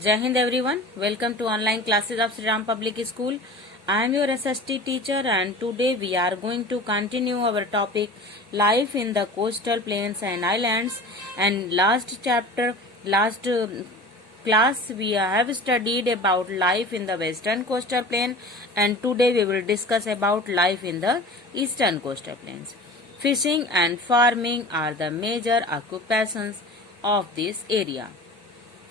Jai Hind everyone. Welcome to online classes of Sri Ram Public School. I am your SST teacher and today we are going to continue our topic life in the coastal plains and islands. And last class we have studied about life in the western coastal plain, and today we will discuss about life in the eastern coastal plains. Fishing and farming are the major occupations of this area.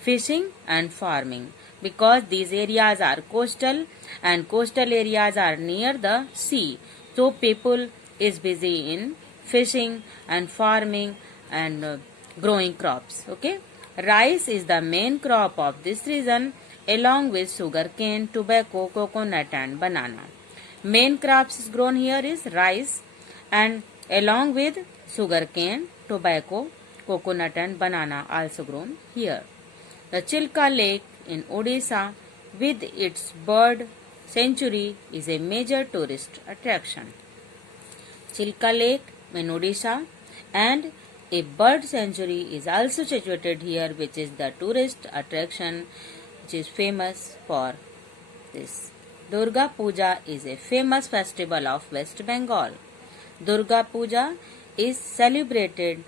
Fishing and farming, because these areas are coastal and coastal areas are near the sea, so people is busy in fishing and farming and growing crops. Okay, rice is the main crop of this region along with sugarcane, tobacco, coconut and banana. Main crops grown here is rice and along with sugarcane, tobacco, coconut and banana also grown here. The Chilka Lake in Odisha with its bird sanctuary is a major tourist attraction. Chilka Lake in Odisha and a bird sanctuary is also situated here, which is the tourist attraction which is famous for this. Durga Puja is a famous festival of West Bengal. Durga Puja is celebrated.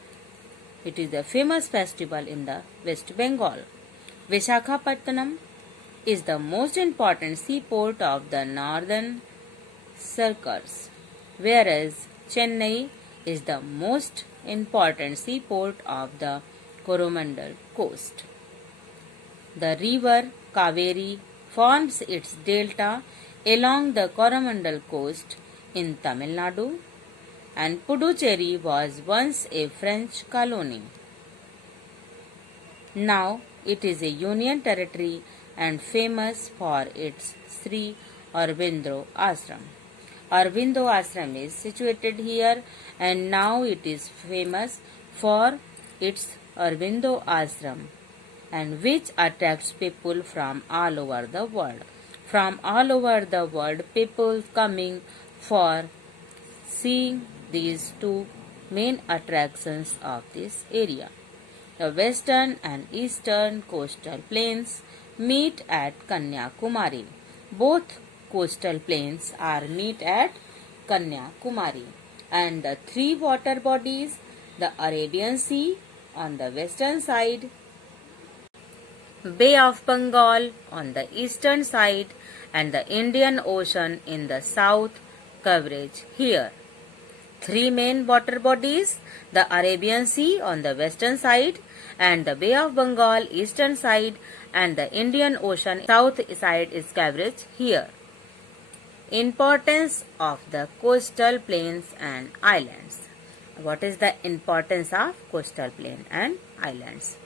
It is a famous festival in the West Bengal. Visakhapatnam is the most important seaport of the northern circles, whereas Chennai is the most important seaport of the Coromandel coast. The river Kaveri forms its delta along the Coromandel coast in Tamil Nadu, and Puducherry was once a French colony. Now it is a union territory and famous for its Sri Aurobindo Ashram. Aurobindo Ashram is situated here, and now it is famous for its Aurobindo Ashram, and which attracts people from all over the world. From all over the world, people coming for seeing these two main attractions of this area. The western and eastern coastal plains meet at Kanyakumari. Both coastal plains are meet at Kanyakumari, and the three water bodies, the Arabian Sea on the western side, Bay of Bengal on the eastern side, and the Indian Ocean in the south, coverage here. Three main water bodies, the Arabian Sea on the western side and the Bay of Bengal eastern side and the Indian Ocean south side is coverage here. Importance of the coastal plains and islands. What is the importance of coastal plain and islands?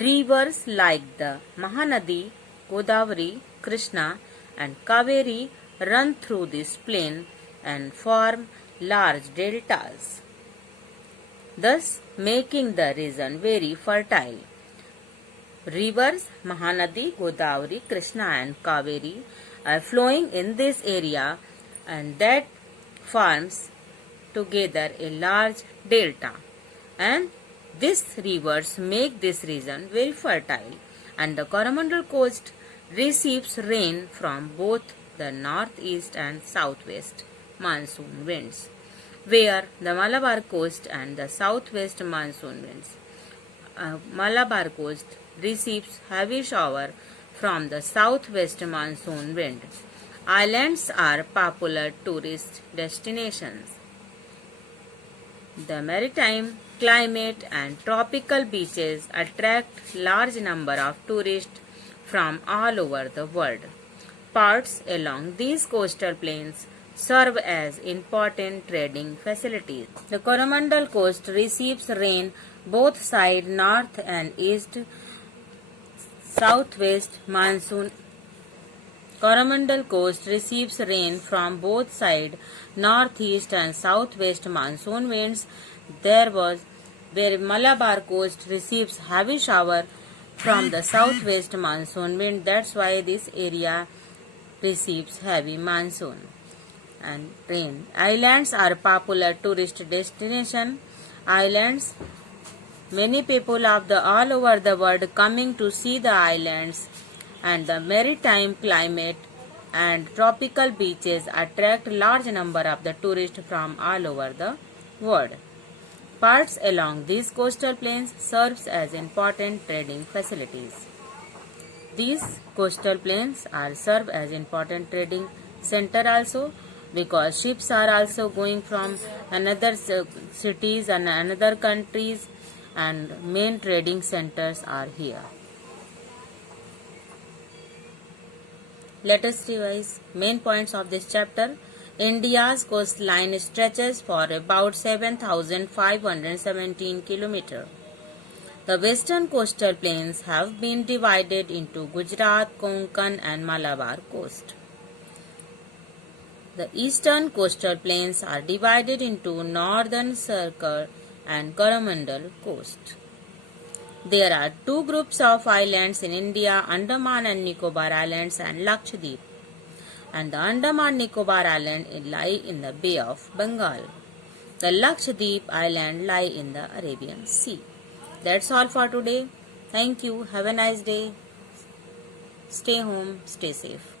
Rivers like the Mahanadi, Godavari, Krishna and Kaveri run through this plain and form large deltas, thus making the region very fertile. Rivers Mahanadi, Godavari, Krishna and Kaveri are flowing in this area, and that forms together a large delta, and these rivers make this region very fertile, and the Coromandel coast receives rain from both the northeast and southwest monsoon winds, where the Malabar coast and the southwest monsoon winds. Malabar coast receives heavy shower from the southwest monsoon wind. Islands are popular tourist destinations. The maritime climate and tropical beaches attract large number of tourists from all over the world. Ports along these coastal plains serve as important trading facilities. The Coromandel coast receives rain both side north and east southwest monsoon. Coromandel coast receives rain from both side northeast and southwest monsoon winds. Where Malabar coast receives heavy shower from the southwest monsoon wind. That's why this area receives heavy monsoon and rain. Islands are popular tourist destination. Islands Many people of the all over the world coming to see the islands, and the maritime climate and tropical beaches attract large number of the tourists from all over the world. Parts along these coastal plains serves as important trading facilities. These coastal plains are serve as important trading center also, because ships are also going from another cities and another countries, and main trading centers are here. Let us revise main points of this chapter. India's coastline stretches for about 7,517 km. The western coastal plains have been divided into Gujarat, Konkan and Malabar coast. The eastern coastal plains are divided into Northern Circle and Coromandel coast. There are two groups of islands in India, Andaman and Nicobar Islands and Lakshadweep. And the Andaman Nicobar Island lie in the Bay of Bengal. The Lakshadweep Island lie in the Arabian Sea. That's all for today. Thank you. Have a nice day. Stay home. Stay safe.